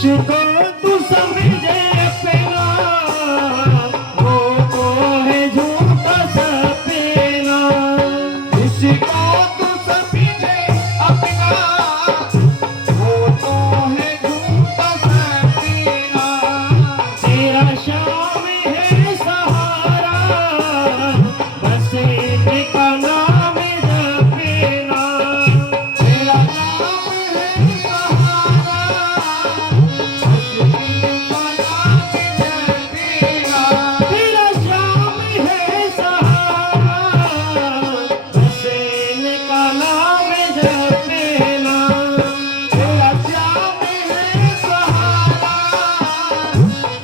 जिसको तू समझे अपना वो तो है झूठा सपना। जिसको तू समझे अपना वो तो है झूठा सपना। तेरा शाम है सहारा बस इनका नाम जपना। तेरा नाम है सहारा बस इनका नाम जपना। तेरा शाम है सहारा बस इनका नाम जपना। तेरा श्याम है सहारा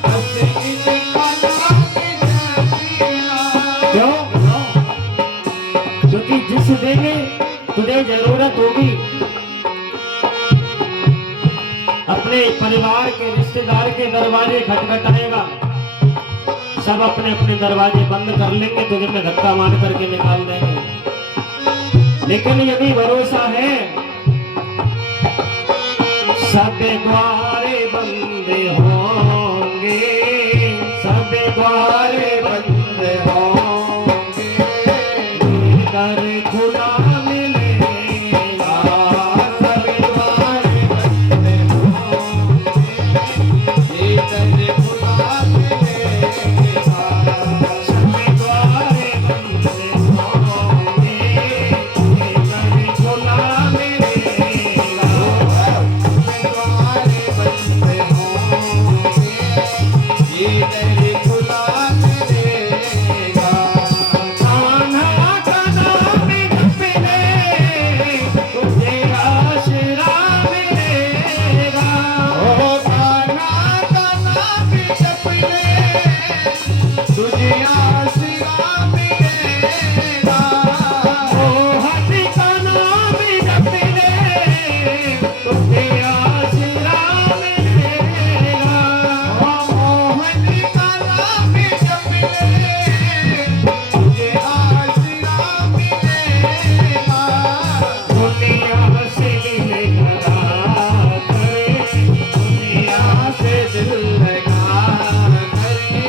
बस इनका नाम जपना। क्यों? क्योंकि जिस दिन तुझे जरूरत होगी अपने परिवार के रिश्तेदार के दरवाजे खटखटाएगा, सब अपने अपने दरवाजे बंद कर लेंगे, तुझे में धक्का मार करके निकाल देंगे। लेकिन ये भी भरोसा है सब द्वारे बंद होंगे, सब द्वारे बंद होंगे, दर खुला मिलेगा, सब द्वारे बंद ये तेरे खुदा मिलेगा। सब द्वारे बंद होंगे, दर खुला मिलेगा। द्वारे बंद होंगे ये तेरे खुदा मिलेगा। कान्हा का नाम जपने तुझे आसरा मिलेगा। ओ कान्हा का नाम जपने तुझे आसरा मिलेगा। मोहन का नाम जपने तुझे आसरा मिलेगा। मोहन का नाम जपने तुझे आसरा मिलेगा। दुनिया से दिल लगा करे, दुनिया से दिल लगा करे,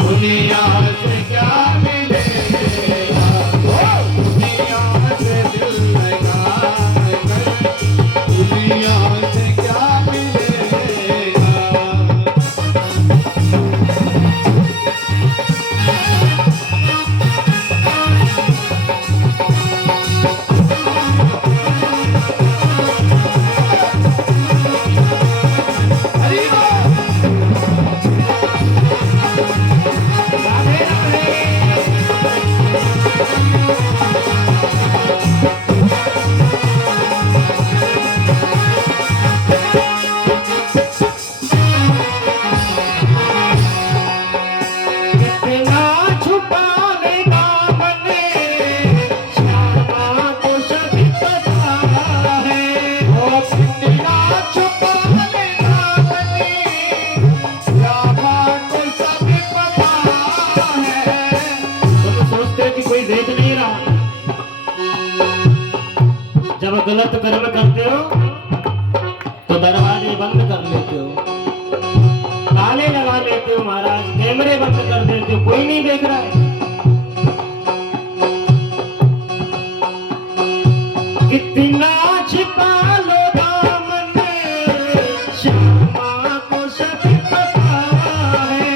दुनिया से क्या मिलेगा? दुनिया से दिल लगा कर दुनिया से क्या मिलेगा। हरि राधे राधे। कितना छुपा लेगा बने श्यामा को सभी पता है। ओ कितना छुपा लेना बनी श्यामा को सब पता है। तुम सोचते हो कि कोई देख नहीं रहा, जब गलत कर्म करते हो तो दरवाजे बंद कर लेते हो, ताले लगा लेते हो महाराज, कैमरे बंद कर देते हो, कोई नहीं देख रहा है। कितना छिपा लो दामन श्यामा को सब पता है।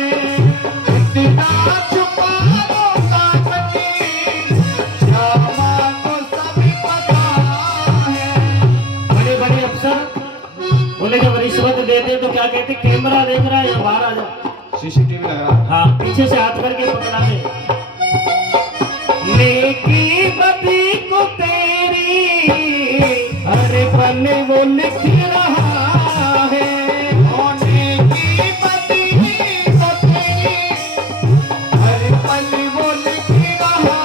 कितना छुपा लोगा बनी श्यामा को सब पता है। बड़े बड़े अफसर बोले जब रिश्वत देते तो क्या कहते, कैमरा देख रहा है या बाहर आ जा। सीसीटीवी लग रहा है। हाँ, पीछे से हाथ करके पकड़ा दे। नेकी बदी को तेरी हर पल वो लिख रहा है। होने की बदी को तेरी हर पल वो लिख रहा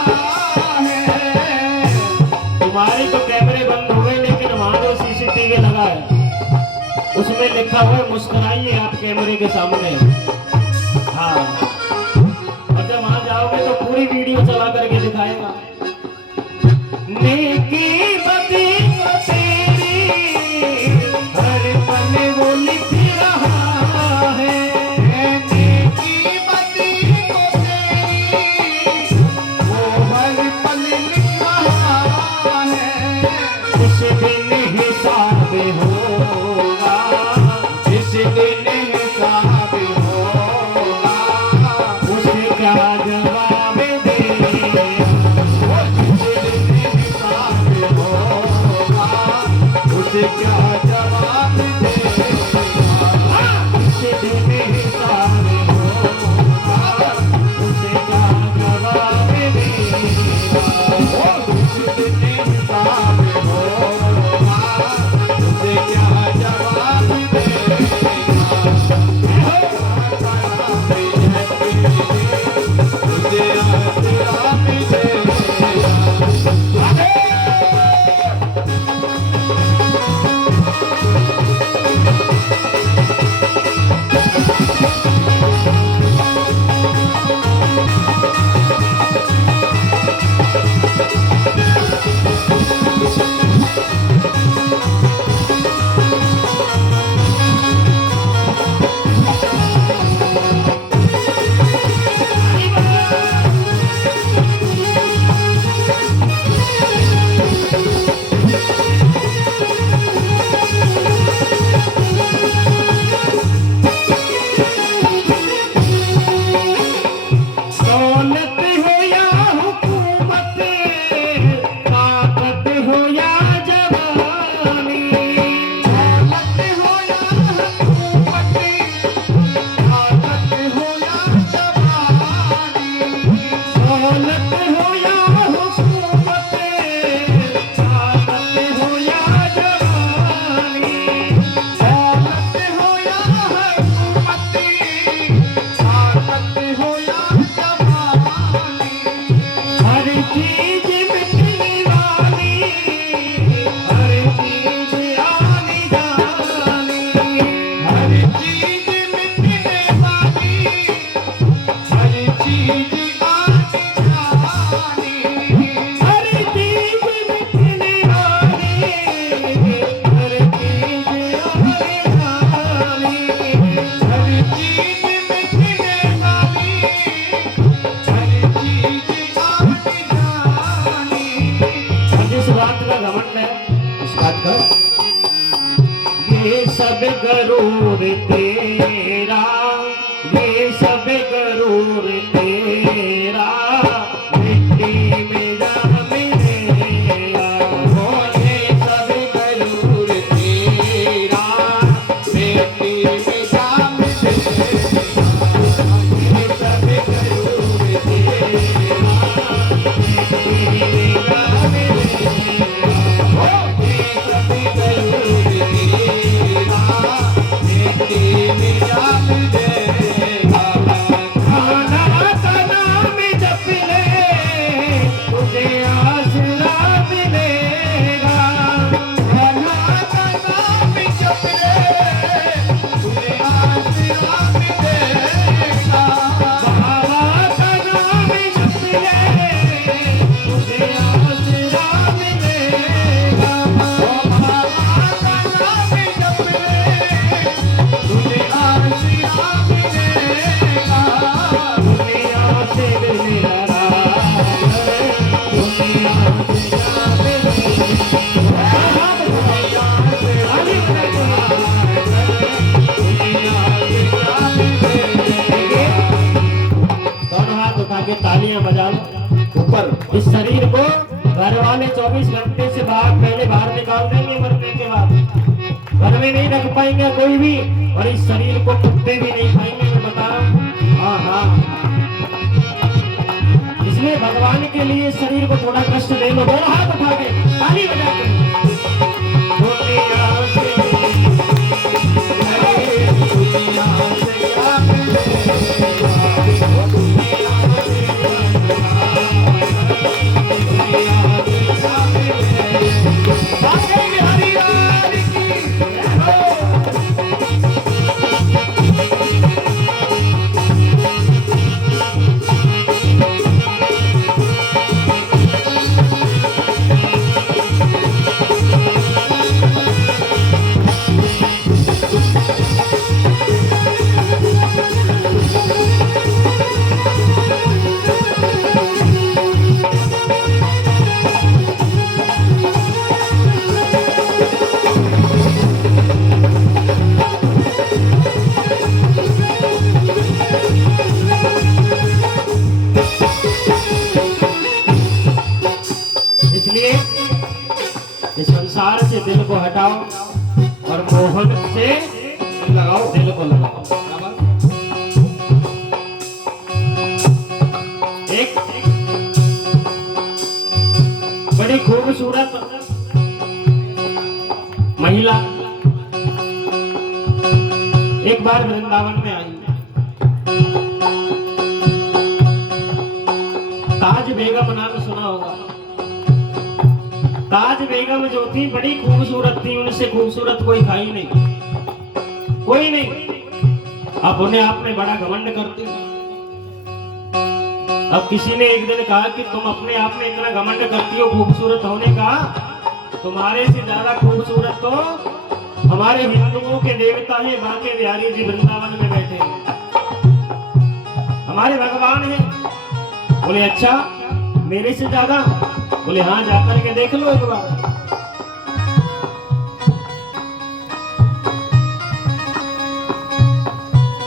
है। तुम्हारे तो कैमरे बंद हुए लेकिन वहां जो सीसीटीवी लगा है उसमें लिखा हुआ है मुस्कुराइए आप कैमरे के सामने। हाँ, और जब वहां जाओगे तो पूरी वीडियो चला करके दिखाएगा। नेकी बदी को तेरी हर पल वो लिख रहा होगा, जिस दिन हिसाब होगा, उसे क्या जवाब देगा। जिस दिन हिसाब होगा, उसे क्या जवाब देगा। उसे दिन हिसाब होगा, उसे क्या जवाब देगा। जिस दिन हिसाब होगा, उसे क्या जवाब देगा। तुझे आसराम देगा। दौलत हो या हुकूमत, ताकत हो या जवानी, दौलत हो या हुकूमत, ताकत हो या जवानी। दौलत हो या हुकूमत, ताकत हो या जवानी, दौलत हो या हुकूमत, ताकत हो या जवानी। हर चीज मिटने वाली, हर चीज आनी जानी, हर चीज मिटने वाली, हर चीज आनी जानी। हर चीज मिटने वाली, हर चीज आनी जानी। हर चीज मिटने वाली, हर चीज आनी जानी। जिस बात का घमंड है, इस बात का, ये सब गरूर तेरा, ये सब गरूर तेरा, मिट्टी में जा मिलेगा। वो ये सब गरूर तेरा, मिट्टी में जा मिलेगा। ये सब गरूर तेरा, मिट्टी में जा मिलेगा। वो ये सब गरूर तेरा, मिट्टी में जा मिलेगा। खाना का नाम जप ले, तुझे आसरा मिलेगा। खाना का नाम जप ले, तुझे आसरा मिलेगा। बाबा का नाम जप ले, तुझे आसरा मिलेगा। बाबा का नाम जप ले, तुझे आसरा मिलेगा। दुनिया से मिलेगा, दुनिया से जा दोनों हाथ उठा के तालियां बजा लो। ऊपर इस शरीर को घर वाले 24 घंटे से पहले बाहर निकाल देंगे, मरने के बाद घर में नहीं रख पाएंगे कोई भी, और इस शरीर को कुत्ते भी नहीं खाएंगे, मैं बता रहा हूँ। हाँ हाँ, इसलिए भगवान के लिए शरीर को थोड़ा कष्ट दे लो। दोनों हाथ उठा के ताली बजा के दुनिया से दुनिया से क्या मिलेगा। दुनिया से दुनिया से क्या मिलेगा। बाबे बिहारी लाल की जय हो। जाओ और मोहन से लगाओ। दिल को लगाओ। क्या बात? एक बड़ी खूबसूरत महिला एक बार वृंदावन में आई। ताज बेगम नाम सुना होगा। ताज बेगम जो थी बड़ी खूबसूरत थी, उनसे खूबसूरत कोई था ही नहीं, कोई नहीं। अपने आप में बड़ा घमंड करती थी। अब किसी ने एक दिन कहा कि तुम अपने आप में इतना घमंड करती हो खूबसूरत होने का, तुम्हारे से ज्यादा खूबसूरत तो हमारे हिंदुओं के देवता हैं बांके बिहारी जी, वृंदावन में बैठे हैं, हमारे भगवान हैं। बोले अच्छा, मेरे से ज्यादा? बोले हाँ, जाकर के देख लो एक बार।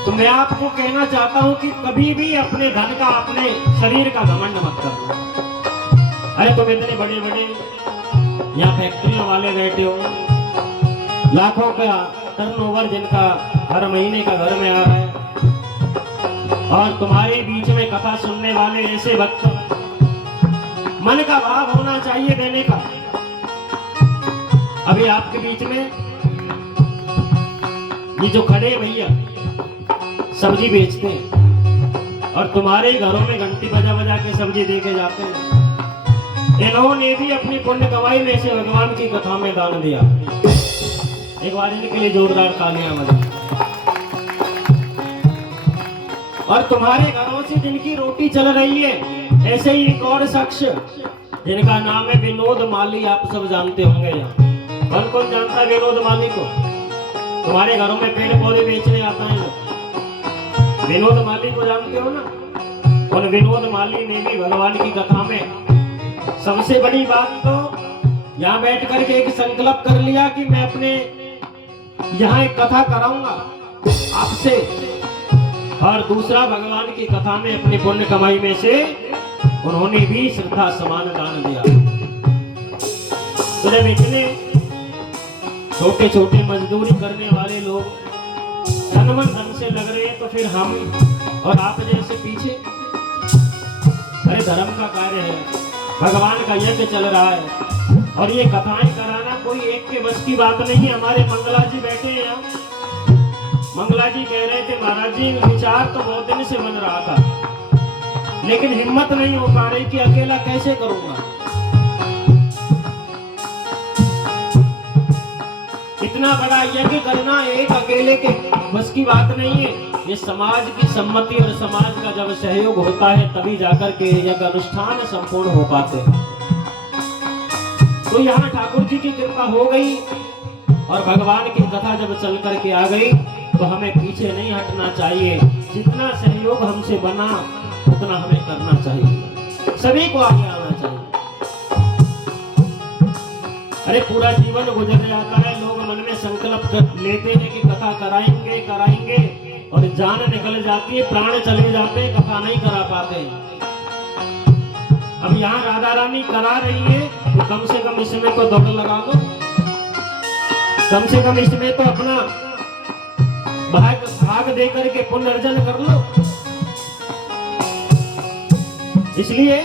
तो मैं आपको कहना चाहता हूं कि कभी भी अपने धन का, अपने शरीर का घमंड मत करना। अरे तुम इतने बड़े बड़े यहाँ फैक्ट्रियों वाले बैठे हो, लाखों का टर्नओवर जिनका हर महीने का घर में आ रहा है, और तुम्हारे बीच में कथा सुनने वाले ऐसे भक्त, मन का भाव होना चाहिए देने का। अभी आपके बीच में ये जो खड़े भैया सब्जी बेचते हैं और तुम्हारे घरों में घंटी बजा बजा के सब्जी देके जाते हैं, इन्होंने भी अपनी पुण्य कमाई में से भगवान की कथा में दान दिया। एक बार इनके लिए जोरदार तालियां बजाओ। और तुम्हारे घरों से जिनकी रोटी चल रही है, ऐसे ही एक और शख्स जिनका नाम है विनोद माली, आप सब जानते होंगे। यहाँ कौन कौन जानता है विनोद माली को? तुम्हारे घरों में पेड़ पौधे बेचने आता है लोग, विनोद माली को जानते हो ना? और विनोद माली ने भी भगवान की कथा में सबसे बड़ी बात तो यहाँ बैठ करके एक संकल्प कर लिया कि मैं अपने यहाँ एक कथा कराऊंगा आपसे, और दूसरा भगवान की कथा में अपनी पुण्य कमाई में से उन्होंने भी श्रद्धा समान दान दिया। तो जब इतने छोटे छोटे मजदूरी करने वाले लोग तन मन धन से लग रहे हैं, तो फिर हम और आप जैसे पीछे? अरे धर्म का कार्य है, भगवान का यज्ञ चल रहा है, और ये कथाएं कराना कोई एक के बस की बात नहीं है। हमारे मंगला जी बैठे हैं यहाँ, मंगला जी कह रहे थे महाराज जी विचार तो बहुत दिन से बन रहा था, लेकिन हिम्मत नहीं हो पा रही कि अकेला कैसे करूंगा। इतना बड़ा यज्ञ करना एक अकेले के बस की बात नहीं है। ये समाज की सम्मति और समाज का जब सहयोग होता है तभी जाकर के यज्ञ अनुष्ठान संपूर्ण हो पाते हैं। तो यहाँ ठाकुर जी की कृपा हो गई और भगवान की कथा जब चल करके आ गई, तो हमें पीछे नहीं हटना चाहिए। जितना सहयोग हमसे बना उतना हमें करना चाहिए, सभी को आगे आना चाहिए। अरे पूरा जीवन गुजर जाता है, लोग मन में संकल्प लेते हैं कि कथा कराएंगे कराएंगे, और जान निकल जाती है, प्राण चले जाते हैं, कथा नहीं करा पाते। अब यहाँ राधा रानी करा रही है, तो कम से कम इसमें तो दौड़ लगा लो, कम से कम इसमें तो अपना भाग दे करके पुण्य अर्जन कर लो। इसलिए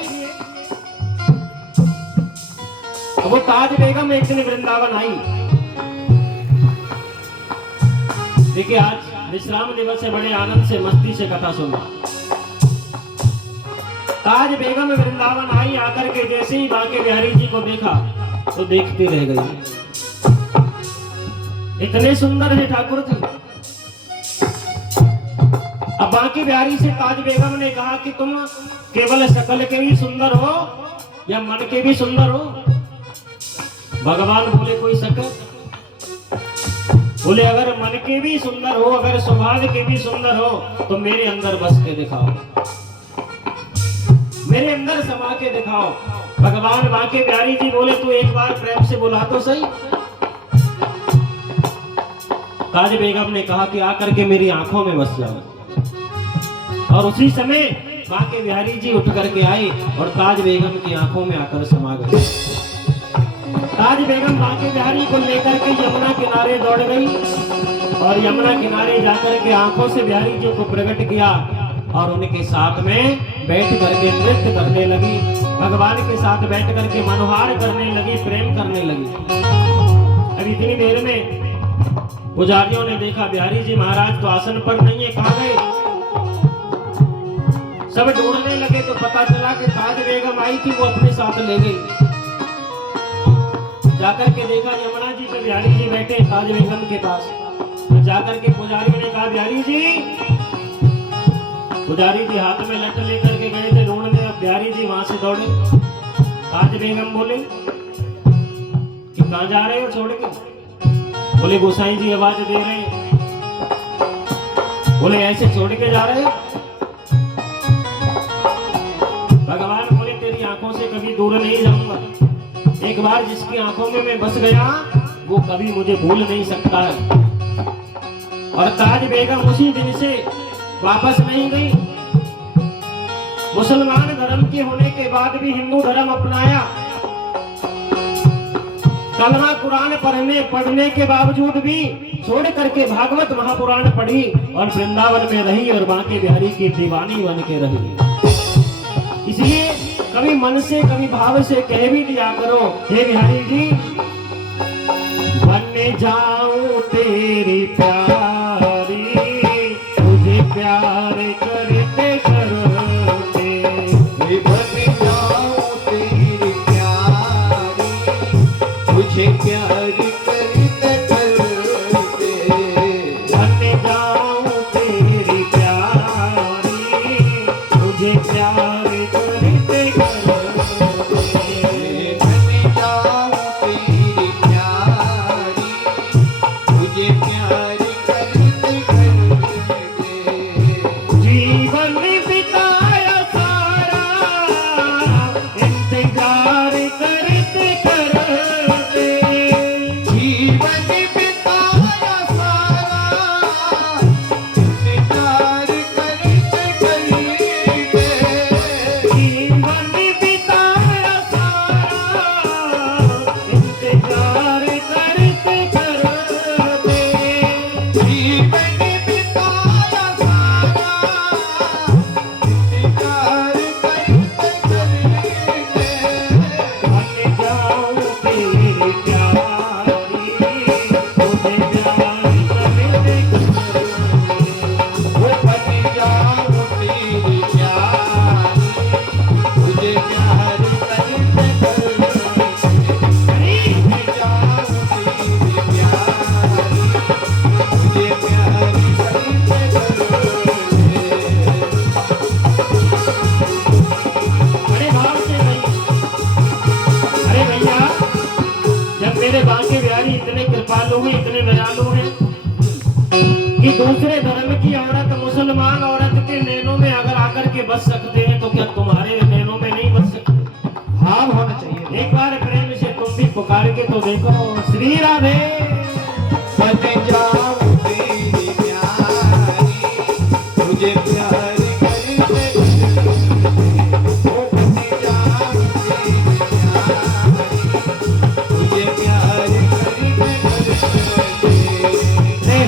वो ताज बेगम एक दिन वृंदावन आई। देखिए आज विश्राम दिवस से बड़े आनंद से मस्ती से कथा सुनना। ताज बेगम वृंदावन आई, आकर के जैसे ही बांके बिहारी जी को देखा तो देखती रह गई। इतने सुंदर है ठाकुर जी। अब बांके बिहारी से ताज बेगम ने कहा कि तुम केवल शकल के भी सुंदर हो या मन के भी सुंदर हो? भगवान बोले कोई शकल? बोले अगर मन के भी सुंदर हो, अगर स्वभाव के भी सुंदर हो, तो मेरे अंदर बस के दिखाओ, मेरे अंदर समा के दिखाओ। भगवान बांके बिहारी जी बोले तू एक बार प्रेम से बुला तो सही। ताज बेगम ने कहा कि आकर के मेरी आंखों में बस जाओ, और उसी समय बांके बिहारी जी उठ करके आए और ताज बेगम की आंखों में आकर समा गए। ताज बेगम बांके बिहारी को लेकर के यमुना किनारे दौड़ गई और यमुना किनारे जाकर के आंखों से बिहारी जी को प्रकट किया और उनके साथ में बैठ करके नृत्य करने लगी, भगवान के साथ बैठ करके मनोहार करने लगी, प्रेम करने लगी। अब इतनी देर में पुजारियों ने देखा बिहारी जी महाराज तो आसन पर नहीं है, कहाँ गए? सब ढूंढने लगे तो पता चला कि ताज बेगम आई थी, वो अपने साथ ले गई। जाकर के देखा यमुना जी पे बिहारी जी बैठे ताज बेगम के पास। तो जाकर के पुजारियों ने कहा बिहारी जी, पुजारी जी हाथ में लट लेकर के गए थे ढूंढने, अब बिहारी जी वहां से दौड़े। ताज बेगम बोले कि कहां जा रहे हो छोड़ के? बोले गोसाई जी आवाज दे रहे हैं। बोले ऐसे छोड़ के जा रहे हो? भगवान बोले तेरी आंखों से कभी दूर नहीं जाऊंगा, एक बार जिसकी आंखों में मैं बस गया वो कभी मुझे भूल नहीं सकता है। और ताज बेगम उसी दिन से वापस नहीं गई। मुसलमान धर्म के होने के बाद भी हिंदू धर्म अपनाया। कलमा कुरान पढ़ने के बावजूद भी छोड़ करके भागवत महापुराण पढ़ी और वृंदावन में रही और बांके बिहारी की दीवानी बन के रही। इसलिए कभी मन से कभी भाव से कह भी दिया करो, हे बिहारी जी बन जाऊं तेरी प्यारी, तुझे प्यार करते करते। बन जाऊं तेरी प्यारी, तुझे प्यार करते करते। बन जाऊं तेरी प्यारी, तुझे प्यार करते करते। बन जाऊं तेरी प्यारी, तुझे प्यार करते करते। जीवन बिताया सारा इंतजार करते करते। जीवन बिताया सारा इंतजार करते करते। जीवन बिताया सारा इंतजार करते करते। जीवन बिताया सारा इंतजार करते करते। बन जाऊं तेरी प्यारी, तुझे प्यार करते करते। वो बन जाऊं तेरी प्यारी, तुझे प्यार करते करते। बन जाऊं तेरी प्यारी, तुझे प्यार करते करते। बड़े भाव से नहीं। अरे भैया, जब मेरे बांके बिहारी इतने कृपालु हैं, इतने दयालु हैं कि दूसरे धर्म की औरत मुसलमान औरत के नैनों में अगर आकर के बस सकते हैं तो क्या तुम्हारे नैनों में नहीं बस सकते? भाव होना चाहिए। एक बार प्रेम से तुम भी पुकार के तो देखो, श्री राधे। बन जाऊं तेरी प्यारी, तुझे प्यार करते करते। वो बन जाऊं तेरी प्यारी, तुझे प्यार करते करते।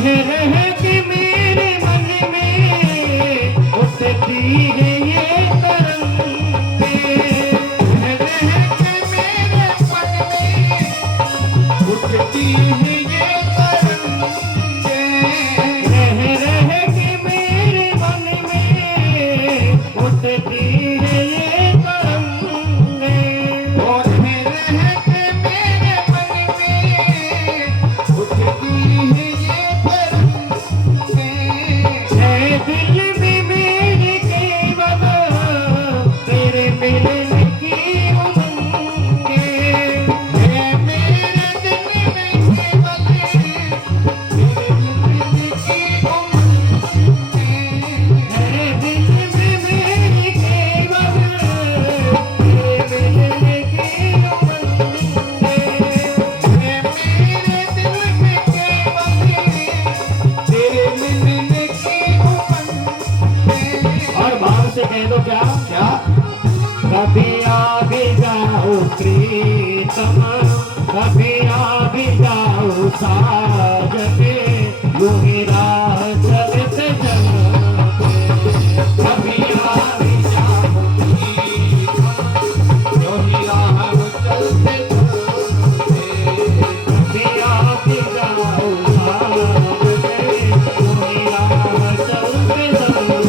रह के मेरे मन में उठती है ये तरंगे। रह के मेरे मन में उठती है ये तरंगे। रह के मेरे मन में उठती है ये तरंगे। और रह के मेरे मन में उठती है ये तरंगे। है दिल में मेरे केवल तेरे मिलने की उमंगे। है मेरे दिल में केवल तेरे मिलने की उमंगे। है दिल में मेरे केवल तेरे मिलने की उमंगे। है मेरे दिल में केवल तेरे मिलने की उमंगे। और भाव से कह दो क्या? क्या कभी आगे जाओ प्रीतम, यूं ही राह चलते चलते कभी आ भी जाऊंगी यूं ही राह चलते चलते पिया भी जाऊंगा यूं ही राह चलते चलते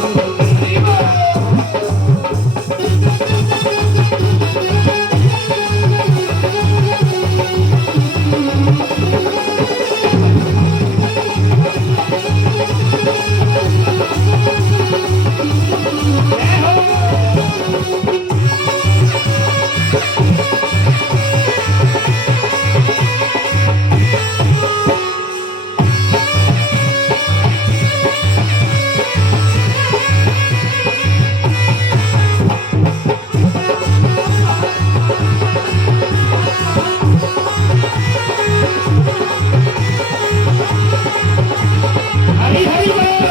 हरी हरी बोल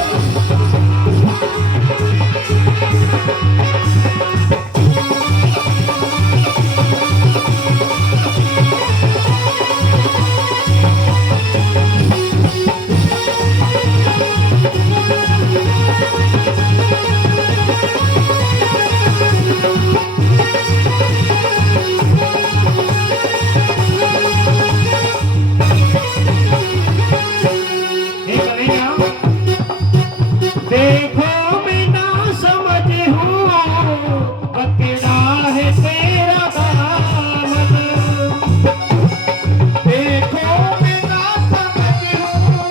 एक कन्हैया देखो मैं ना समझ हूँ पकड़ा है तेरा दामन देखो मैं ना समझ हूँ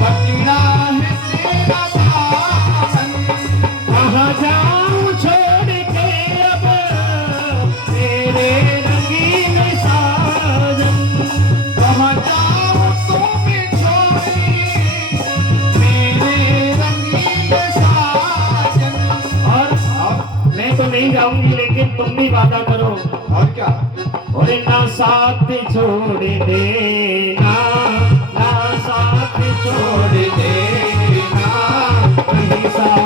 पकड़ा है तेरा दामन कहाँ जाऊँ छोड़ के अब तेरे रंगीन साजन कहाँ जाऊँ तुम्हें छोड़ी मेरे रंगीन साजन और मैं तो नहीं जाऊंगी लेकिन तुम भी वादा करो और क्या और ना साथ छोड़ देना ना साथ छोड़ छोड़ देना कहीं साथ